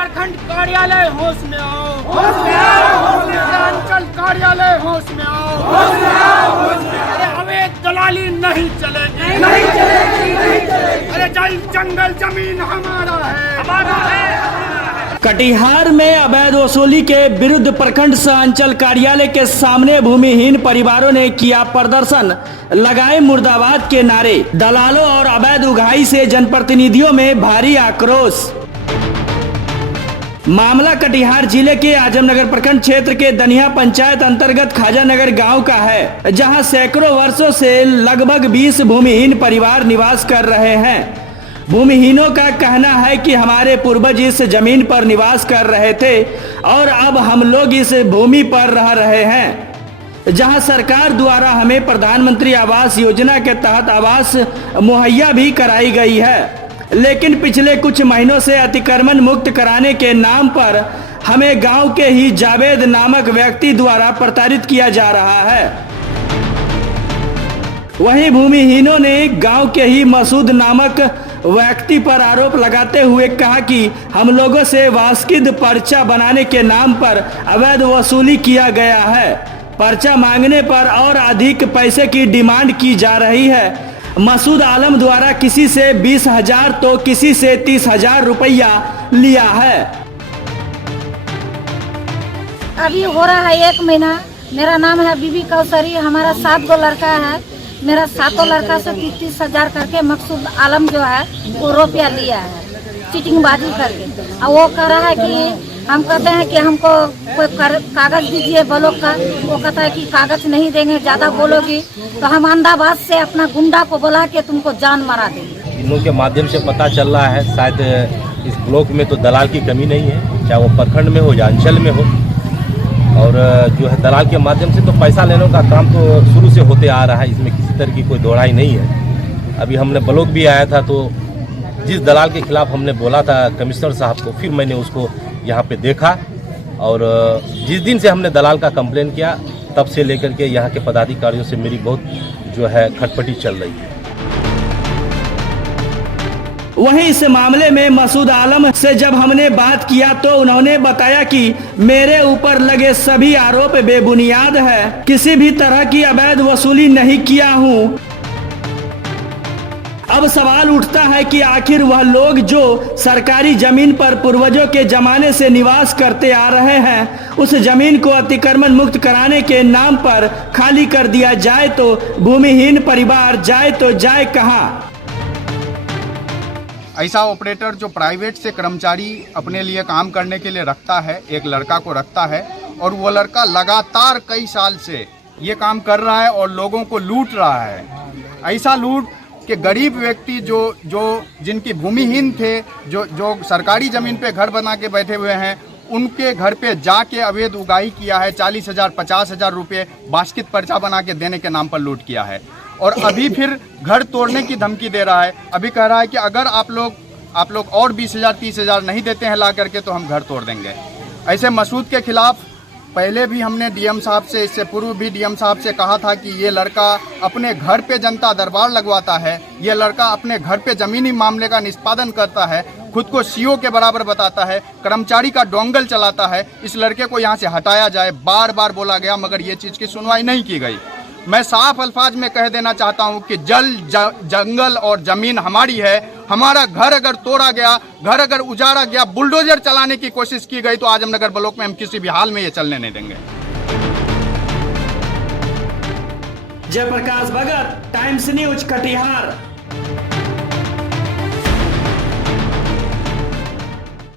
प्रखंड कार्यालय होश में आओ, अंचल कार्यालय होश में आओ, अरे अवैध दलाली नहीं चलेगी, अरे जल जंगल जमीन हमारा है। कटिहार में अवैध वसूली के विरुद्ध प्रखंड सह अंचल कार्यालय के सामने भूमिहीन परिवारों ने किया प्रदर्शन, लगाए मुर्दाबाद के नारे। दलालों और अवैध उगाही से जनप्रतिनिधियों में भारी आक्रोश। मामला कटिहार जिले के आजमनगर प्रखंड क्षेत्र के दनिया पंचायत अंतर्गत खाजानगर गांव का है, जहां सैकड़ों वर्षों से लगभग 20 भूमिहीन परिवार निवास कर रहे हैं। भूमिहीनों का कहना है कि हमारे पूर्वज इस जमीन पर निवास कर रहे थे और अब हम लोग इस भूमि पर रह रहे हैं, जहां सरकार द्वारा हमें प्रधानमंत्री आवास योजना के तहत आवास मुहैया भी कराई गई है, लेकिन पिछले कुछ महीनों से अतिक्रमण मुक्त कराने के नाम पर हमें गांव के ही जावेद नामक व्यक्ति द्वारा प्रताड़ित किया जा रहा है। वहीं भूमिहीनों ने गांव के ही मसूद नामक व्यक्ति पर आरोप लगाते हुए कहा कि हम लोगों से वास्किद पर्चा बनाने के नाम पर अवैध वसूली किया गया है। पर्चा मांगने पर और अधिक पैसे की डिमांड की जा रही है। मसूद आलम द्वारा किसी से 20,000 तो किसी से 30,000 रुपया लिया है। अभी हो रहा है 1 महीना। मेरा नाम है बीबी कौसरी। हमारा 7 गो लड़का है। मेरा 7 लड़का से 30,000 करके मकसूद आलम जो है वो रुपया लिया है चीटिंगबाजी करके। और वो कह रहा है कि हम कहते हैं कि हमको कोई कागज दीजिए ब्लॉक का। वो कहता है कि कागज नहीं देंगे, ज़्यादा बोलोगी तो हम अहमदाबाद से अपना गुंडा को बुला के तुमको जान मारा देंगे। इन लोगों के माध्यम से पता चल रहा है शायद इस ब्लॉक में तो दलाल की कमी नहीं है, चाहे वो प्रखंड में हो या अंचल में हो। और जो है दलाल के माध्यम से तो पैसा लेने का काम तो शुरू से होते आ रहा है, इसमें किसी तरह की कोई दोहराई नहीं है। अभी हमने ब्लॉक भी आया था तो जिस दलाल के खिलाफ हमने बोला था कमिश्नर साहब को, फिर मैंने उसको यहाँ पे देखा और जिस दिन से हमने दलाल का कंप्लेन किया तब से लेकर के यहाँ के पदाधिकारियों से मेरी बहुत जो है खटपटी चल रही है। वहीं इस मामले में मसूद आलम से जब हमने बात किया तो उन्होंने बताया कि मेरे ऊपर लगे सभी आरोप बेबुनियाद है, किसी भी तरह की अवैध वसूली नहीं किया हूं। अब सवाल उठता है कि आखिर वह लोग जो सरकारी जमीन पर पूर्वजों के जमाने से निवास करते आ रहे हैं, उस जमीन को अतिक्रमण मुक्त कराने के नाम पर खाली कर दिया जाए तो भूमिहीन परिवार जाए तो जाए कहां? ऐसा ऑपरेटर जो प्राइवेट से कर्मचारी अपने लिए काम करने के लिए रखता है, एक लड़का को रखता है और वो लड़का लगातार कई साल से ये काम कर रहा है और लोगों को लूट रहा है। ऐसा लूट कि गरीब व्यक्ति जो जिनकी भूमिहीन थे, जो सरकारी ज़मीन पे घर बना के बैठे हुए हैं, उनके घर पे जाके अवैध उगाही किया है। 40,000 50,000 रुपये बास्कित पर्चा बना के देने के नाम पर लूट किया है और अभी फिर घर तोड़ने की धमकी दे रहा है। अभी कह रहा है कि अगर आप लोग और 20,000 30,000 नहीं देते हैं ला करके तो हम घर तोड़ देंगे। ऐसे मसूद के खिलाफ पहले भी हमने डीएम साहब से, इससे पूर्व भी डीएम साहब से कहा था कि ये लड़का अपने घर पे जनता दरबार लगवाता है, ये लड़का अपने घर पे ज़मीनी मामले का निष्पादन करता है, खुद को सीओ के बराबर बताता है, कर्मचारी का डोंगल चलाता है। इस लड़के को यहाँ से हटाया जाए, बार बार बोला गया मगर ये चीज़ की सुनवाई नहीं की गई। मैं साफ अल्फाज में कह देना चाहता हूं कि जंगल और जमीन हमारी है। हमारा घर अगर तोड़ा गया, घर अगर उजाड़ा गया, बुलडोजर चलाने की कोशिश की गई तो आजमनगर ब्लॉक में हम किसी भी हाल में ये चलने नहीं देंगे। जयप्रकाश भगत, टाइम्स न्यूज, कटिहार।